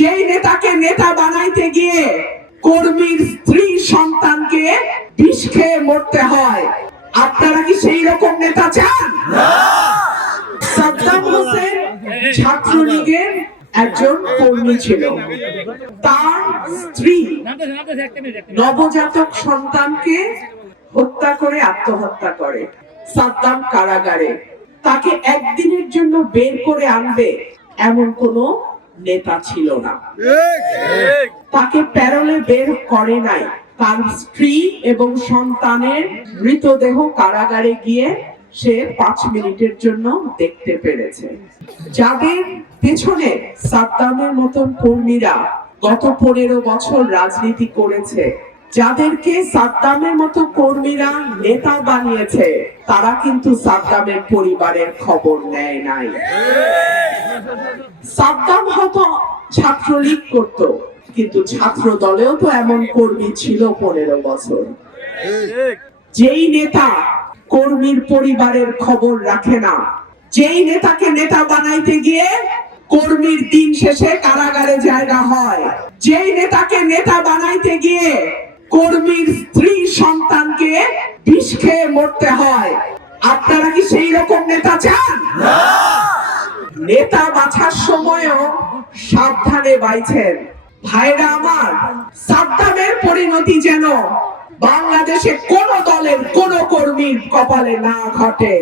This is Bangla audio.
যেই নেতাকে নেতা বানাইতে গিয়ে কর্মীর স্ত্রী সন্তানকে বিষ খেয়ে মরতে হয়, আপনারা কি সেই রকম নেতা চান? সাদ্দাম হোসেন ছাত্রলীগের একজন কর্মী ছিল। তার স্ত্রী নবজাতক সন্তানকে হত্যা করে আত্মহত্যা করে। সাদ্দাম কারাগারে। তাকে একদিনের জন্য বের করে আনবে এমন কোন নেতা ছিল না। তাকে প্যারোলে বের করে নাই। তার স্ত্রী এবং সন্তানের মৃতদেহ কারাগারে গিয়ে সে 5 মিনিটের জন্য দেখতে পেরেছে। যাদের পেছনে সাদ্দামের মতন কর্মীরা গত 15 বছর রাজনীতি করেছে, যাদেরকে সাদ্দামের মতো কর্মীরা নেতা বানিয়েছে, তারা কিন্তু সাদ্দামের পরিবারের খবর নেয় নাই। সাদ্দাম হয়তো ছাত্রলীগ করত, কিন্তু ছাত্র দলেও তো এমন কর্মী ছিল 15 বছর। যেই নেতা কর্মীর পরিবারের খবর রাখে না, যেই নেতাকে নেতা বানাইতে গিয়ে কর্মীর দিন শেষে কারাগারে জায়গা হয়, যেই নেতাকে নেতা বানাইতে গিয়ে কর্মীর স্ত্রী সন্তানকে বিষ খেয়ে মরতে হয়, আপনারা কি সেই রকম নেতা চান? নেতা বাছার সময়ও সাবধানে বাইছেন। ভাইরা আমার, সাদ্দামের পরিণতি যেন বাংলাদেশে কোন দলের কোন কর্মীর কপালে না ঘটে।